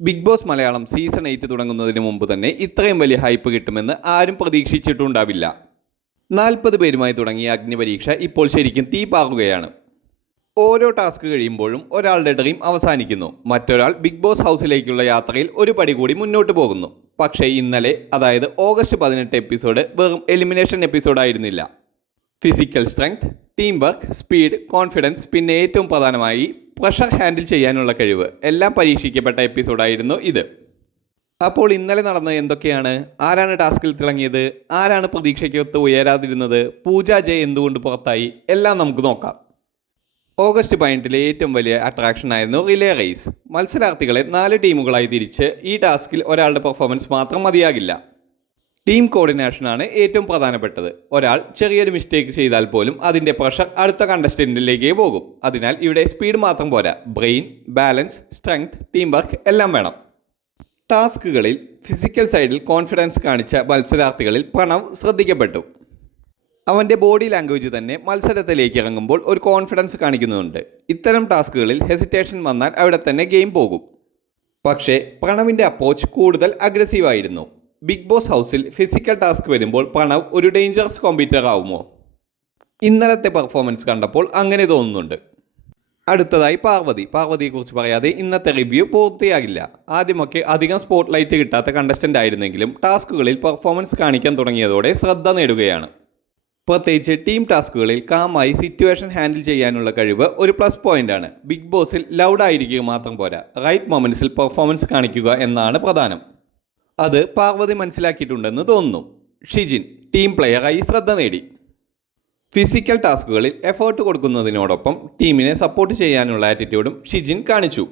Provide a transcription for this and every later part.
Big boss Malayalam season 8 തുടങ്ങുന്നതിന് മുമ്പ് തന്നെ ഇത്രയും വലിയ ഹൈപ്പ് കിട്ടുമെന്ന് ആരും പ്രതീക്ഷിച്ചിട്ടുണ്ടാവില്ല. 40 പേരുമായി തുടങ്ങിയ അഗ്നിപരീക്ഷ ഇപ്പോൾ ശരിക്കും തീ പാറുകയാണ്. ഓരോ ടാസ്ക് കഴിയുമ്പോഴും ഒരാളുടെ ഡ്രീം അവസാനിക്കുന്നു, മറ്റൊരാൾ ബിഗ് ബോസ് ഹൗസിലേക്കുള്ള യാത്രയിൽ ഒരു പടി കൂടി മുന്നോട്ട് പോകുന്നു. പക്ഷേ ഇന്നലെ, അതായത് ഓഗസ്റ്റ് 18 എപ്പിസോഡ് വെറും എലിമിനേഷൻ എപ്പിസോഡായിരുന്നില്ല. Physical strength, team work, speed, confidence, പിന്നെ ഏറ്റവും പ്രധാനമായി പ്രഷർ ഹാൻഡിൽ ചെയ്യാനുള്ള കഴിവ് എല്ലാം പരീക്ഷിക്കപ്പെട്ട എപ്പിസോഡായിരുന്നു ഇത്. അപ്പോൾ ഇന്നലെ നടന്നത് എന്തൊക്കെയാണ്? ആരാണ് ടാസ്കിൽ തിളങ്ങിയത്? ആരാണ് പ്രതീക്ഷയ്ക്കൊത്ത് ഉയരാതിരുന്നത്? പൂജ ജയ് എന്തുകൊണ്ട് പുറത്തായി? എല്ലാം നമുക്ക് നോക്കാം. ഓഗസ്റ്റ് 18 ഏറ്റവും വലിയ അട്രാക്ഷൻ ആയിരുന്നു റിലേ റേസ്. മത്സരാർത്ഥികളെ 4 ടീമുകളായി തിരിച്ച് ഈ ടാസ്കിൽ ഒരാളുടെ പെർഫോമൻസ് മാത്രം മതിയാകില്ല. ടീം കോർഡിനേഷനാണ് ഏറ്റവും പ്രധാനപ്പെട്ടത്. ഒരാൾ ചെറിയൊരു മിസ്റ്റേക്ക് ചെയ്താൽ പോലും അതിൻ്റെ പ്രഷർ അടുത്ത കണ്ടസ്റ്റൻറ്റിലേക്ക് പോകും. അതിനാൽ ഇവിടെ സ്പീഡ് മാത്രം പോരാ, brain, balance, strength, team work എല്ലാം വേണം. ടാസ്കുകളിൽ ഫിസിക്കൽ സൈഡിൽ കോൺഫിഡൻസ് കാണിച്ച മത്സരാർത്ഥികളിൽ പ്രണവ് ശ്രദ്ധിക്കപ്പെട്ടു. അവൻ്റെ ബോഡി ലാംഗ്വേജ് തന്നെ മത്സരത്തിലേക്ക് ഇറങ്ങുമ്പോൾ ഒരു കോൺഫിഡൻസ് കാണിക്കുന്നുണ്ട്. ഇത്തരം ടാസ്കുകളിൽ ഹെസിറ്റേഷൻ വന്നാൽ അവിടെ തന്നെ ഗെയിം പോകും. പക്ഷേ പ്രണവിൻ്റെ അപ്രോച്ച് കൂടുതൽ അഗ്രസീവായിരുന്നു. ബിഗ് ബോസ് ഹൗസിൽ ഫിസിക്കൽ ടാസ്ക് വരുമ്പോൾ പ്രണവ് ഒരു ഡേഞ്ചറസ് കോമ്പീറ്റർ ആവുമോ? ഇന്നലത്തെ പെർഫോമൻസ് കണ്ടപ്പോൾ അങ്ങനെ തോന്നുന്നുണ്ട്. അടുത്തതായി പാർവതിയെക്കുറിച്ച് പറയാതെ ഇന്നത്തെ റിവ്യൂ പൂർത്തിയാകില്ല. ആദ്യമൊക്കെ അധികം സ്പോട്ട് ലൈറ്റ് കിട്ടാത്ത കണ്ടസ്റ്റൻ്റ് ആയിരുന്നെങ്കിലും ടാസ്കുകളിൽ പെർഫോമൻസ് കാണിക്കാൻ തുടങ്ങിയതോടെ ശ്രദ്ധ നേടുകയാണ്. പ്രത്യേകിച്ച് ടീം ടാസ്കുകളിൽ കാമായി സിറ്റുവേഷൻ ഹാൻഡിൽ ചെയ്യാനുള്ള കഴിവ് ഒരു പ്ലസ് പോയിൻ്റാണ്. ബിഗ് ബോസിൽ ലൗഡായിരിക്കുക മാത്രം പോരാ, റൈറ്റ് മൊമെൻറ്റ്സിൽ പെർഫോമൻസ് കാണിക്കുക എന്നാണ് പ്രധാനം. അത് പാർവതി മനസ്സിലാക്കിയിട്ടുണ്ടെന്ന് തോന്നുന്നു. ഷിജിൻ ടീം പ്ലെയറായി ശ്രദ്ധ നേടി. ഫിസിക്കൽ ടാസ്കുകളിൽ എഫേർട്ട് കൊടുക്കുന്നതിനോടൊപ്പം ടീമിനെ സപ്പോർട്ട് ചെയ്യാനുള്ള ആറ്റിറ്റ്യൂഡും ഷിജിൻ കാണിച്ചു.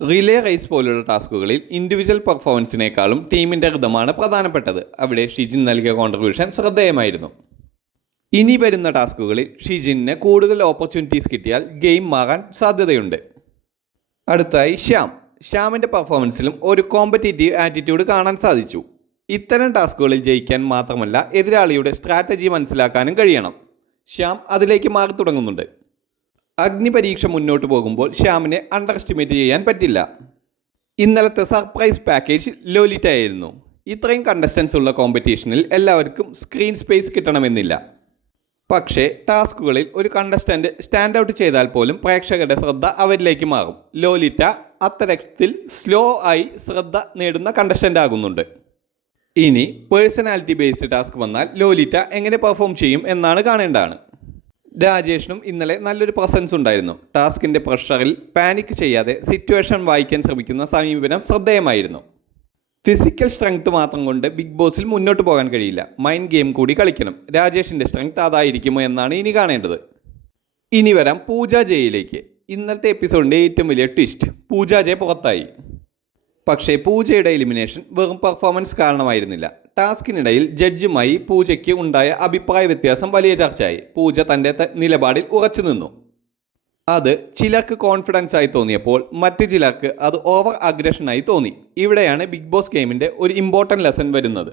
റിലേ റേസ് പോലുള്ള ടാസ്കുകളിൽ ഇൻഡിവിജ്വൽ പെർഫോമൻസിനേക്കാളും ടീമിൻ്റെ റിതമാണ് പ്രധാനപ്പെട്ടത്. അവിടെ ഷിജിൻ നൽകിയ കോൺട്രിബ്യൂഷൻ ശ്രദ്ധേയമായിരുന്നു. ഇനി വരുന്ന ടാസ്കുകളിൽ ഷിജിന് കൂടുതൽ ഓപ്പർച്യൂണിറ്റീസ് കിട്ടിയാൽ ഗെയിം മാറാൻ സാധ്യതയുണ്ട്. അടുത്തായി ശ്യാമിൻ്റെ പെർഫോമൻസിലും ഒരു കോമ്പറ്റീറ്റീവ് ആറ്റിറ്റ്യൂഡ് കാണാൻ സാധിച്ചു. ഇത്തരം ടാസ്കുകളിൽ ജയിക്കാൻ മാത്രമല്ല, എതിരാളിയുടെ സ്ട്രാറ്റജി മനസ്സിലാക്കാനും കഴിയണം. ശ്യാം അതിലേക്ക് മാറി തുടങ്ങുന്നുണ്ട്. അഗ്നിപരീക്ഷ മുന്നോട്ട് പോകുമ്പോൾ ശ്യാമിനെ അണ്ടർ എസ്റ്റിമേറ്റ് ചെയ്യാൻ പറ്റില്ല. ഇന്നലത്തെ സർപ്രൈസ് പാക്കേജ് ലോലിറ്റ ആയിരുന്നു. ഇത്രയും കണ്ടസ്റ്റൻസ് ഉള്ള കോമ്പറ്റീഷനിൽ എല്ലാവർക്കും സ്ക്രീൻ സ്പേസ് കിട്ടണമെന്നില്ല. പക്ഷേ ടാസ്കുകളിൽ ഒരു കണ്ടസ്റ്റൻ്റ് സ്റ്റാൻഡ് ഔട്ട് ചെയ്താൽ പോലും പ്രേക്ഷകരുടെ ശ്രദ്ധ അവരിലേക്ക് മാറും. ലോലിറ്റ അത്തരത്തിൽ സ്ലോ ആയി ശ്രദ്ധ നേടുന്ന കണ്ടസ്റ്റൻ്റ് ആകുന്നുണ്ട്. ഇനി പേഴ്സണാലിറ്റി ബേസ്ഡ് ടാസ്ക് വന്നാൽ ലോലിറ്റ എങ്ങനെ പെർഫോം ചെയ്യും എന്നാണ് കാണേണ്ടതാണ്. രാജേഷിനും ഇന്നലെ നല്ലൊരു പ്രസൻസ് ഉണ്ടായിരുന്നു. ടാസ്കിൻ്റെ പ്രഷറിൽ പാനിക് ചെയ്യാതെ സിറ്റുവേഷൻ വായിക്കാൻ ശ്രമിക്കുന്ന സമീപനം ശ്രദ്ധേയമായിരുന്നു. ഫിസിക്കൽ സ്ട്രെങ്ത് മാത്രം കൊണ്ട് ബിഗ് ബോസിൽ മുന്നോട്ട് പോകാൻ കഴിയില്ല, മൈൻഡ് ഗെയിം കൂടി കളിക്കണം. രാജേഷിൻ്റെ സ്ട്രെങ്ത് അതായിരിക്കുമോ എന്നാണ് ഇനി കാണേണ്ടത്. ഇനി വരാം പൂജ ജയിലേക്ക്. ഇന്നത്തെ എപ്പിസോഡിൻ്റെ ഏറ്റവും വലിയ ട്വിസ്റ്റ്, പൂജ ജയ് പുറത്തായി. പക്ഷേ പൂജയുടെ എലിമിനേഷൻ വെറും പെർഫോമൻസ് കാരണമായിരുന്നില്ല. ടാസ്കിനിടയിൽ ജഡ്ജുമായി പൂജയ്ക്ക് ഉണ്ടായ അഭിപ്രായ വ്യത്യാസം വലിയ ചർച്ചയായി. പൂജ തൻ്റെ നിലപാടിൽ ഉറച്ചു നിന്നു. അത് ചിലർക്ക് കോൺഫിഡൻസ് ആയി തോന്നിയപ്പോൾ മറ്റു ചിലർക്ക് അത് ഓവർ അഗ്രഷനായി തോന്നി. ഇവിടെയാണ് ബിഗ് ബോസ് ഗെയിമിൻ്റെ ഒരു ഇമ്പോർട്ടൻറ്റ് ലെസൺ വരുന്നത്.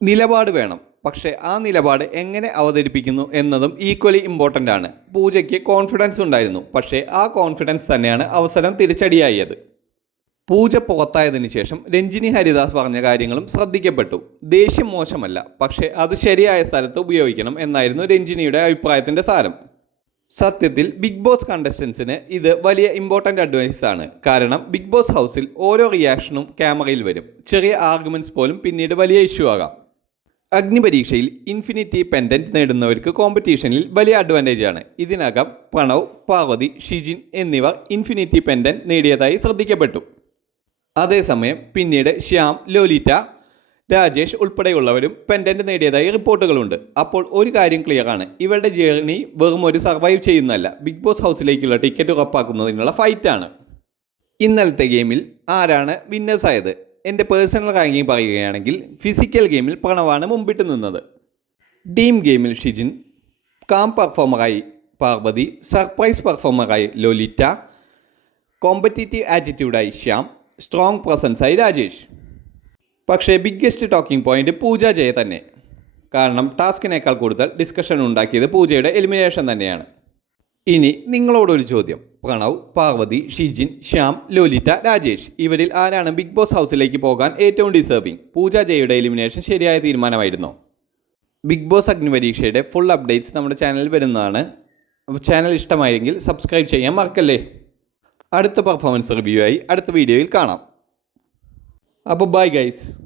നിലപാട് വേണം, പക്ഷേ ആ നിലപാട് എങ്ങനെ അവതരിപ്പിക്കുന്നു എന്നതും ഈക്വലി ഇമ്പോർട്ടൻ്റ് ആണ്. പൂജയ്ക്ക് കോൺഫിഡൻസ് ഉണ്ടായിരുന്നു, പക്ഷേ ആ കോൺഫിഡൻസ് തന്നെയാണ് അവസരം തിരിച്ചടിയായത്. പൂജ പുറത്തായതിനു ശേഷം രഞ്ജിനി ഹരിദാസ് പറഞ്ഞ കാര്യങ്ങളും ശ്രദ്ധിക്കപ്പെട്ടു. ദേഷ്യം മോശമല്ല, പക്ഷേ അത് ശരിയായ സ്ഥലത്ത് ഉപയോഗിക്കണം എന്നായിരുന്നു രഞ്ജിനിയുടെ അഭിപ്രായത്തിൻ്റെ സാരം. സത്യത്തിൽ ബിഗ് ബോസ് കണ്ടസ്റ്റൻസിന് ഇത് വലിയ ഇമ്പോർട്ടൻ്റ് അഡ്വൈസ് ആണ്. കാരണം ബിഗ് ബോസ് ഹൗസിൽ ഓരോ റിയാക്ഷനും ക്യാമറയിൽ വരും. ചെറിയ ആർഗ്യുമെൻറ്റ്സ് പോലും പിന്നീട് വലിയ ഇഷ്യൂ ആകാം. അഗ്നിപരീക്ഷയിൽ ഇൻഫിനിറ്റി പെൻഡൻറ്റ് നേടുന്നവർക്ക് കോമ്പറ്റീഷനിൽ വലിയ അഡ്വാൻറ്റേജ് ആണ്. ഇതിനകം പ്രണവ്, പാർവതി, ഷിജിൻ എന്നിവർ ഇൻഫിനിറ്റി പെൻഡൻറ്റ് നേടിയതായി ശ്രദ്ധിക്കപ്പെട്ടു. അതേസമയം പിന്നീട് ശ്യാം, ലോലിറ്റ, രാജേഷ് ഉൾപ്പെടെയുള്ളവരും പെൻഡൻറ്റ് നേടിയതായി റിപ്പോർട്ടുകളുണ്ട്. അപ്പോൾ ഒരു കാര്യം ക്ലിയർ ആണ്, ഇവരുടെ ജേർണി വെറും ഒരു സർവൈവ് ചെയ്യുന്നതല്ല, ബിഗ് ബോസ് ഹൗസിലേക്കുള്ള ടിക്കറ്റ് ഉറപ്പാക്കുന്നതിനുള്ള ഫൈറ്റാണ്. ഇന്നലത്തെ ഗെയിമിൽ ആരാണ് വിന്നേഴ്സ് ആയത്? എൻ്റെ പേഴ്സണൽ റാങ്കിങ് പറയുകയാണെങ്കിൽ ഫിസിക്കൽ ഗെയിമിൽ പ്രണവാണ് മുമ്പിട്ട് നിന്നത്. ടീം ഗെയിമിൽ ഷിജിൻ, കാം പെർഫോമറായി പാർവതി, സർപ്രൈസ് പെർഫോമറായി ലോലിറ്റ, കോമ്പറ്റീറ്റീവ് ആറ്റിറ്റ്യൂഡായി ശ്യാം, സ്ട്രോങ് പ്രസൻസായി രാജേഷ്. പക്ഷേ biggest talking point Pooja Jaya തന്നെ. കാരണം ടാസ്കിനേക്കാൾ കൂടുതൽ ഡിസ്കഷൻ ഉണ്ടാക്കിയത് പൂജയുടെ എലിമിനേഷൻ തന്നെയാണ്. ഇനി നിങ്ങളോടൊരു ചോദ്യം. പ്രണവ്, പാർവതി, ഷിജിൻ, ശ്യാം, ലോലിറ്റ, രാജേഷ് ഇവരിൽ ആരാണ് ബിഗ് ബോസ് ഹൗസിലേക്ക് പോകാൻ ഏറ്റവും ഡിസേർവിംഗ്? പൂജ ജയയുടെ എലിമിനേഷൻ ശരിയായ തീരുമാനമായിരുന്നോ? ബിഗ് ബോസ് അഗ്നിപരീക്ഷയുടെ ഫുൾ അപ്ഡേറ്റ്സ് നമ്മുടെ ചാനലിൽ വരുന്നതാണ്. അപ്പോൾ ചാനൽ ഇഷ്ടമായെങ്കിൽ സബ്സ്ക്രൈബ് ചെയ്യാൻ മറക്കല്ലേ. അടുത്ത പെർഫോമൻസ് റിവ്യൂ ആയി അടുത്ത വീഡിയോയിൽ കാണാം. അപ്പോൾ ബൈ ഗൈസ്.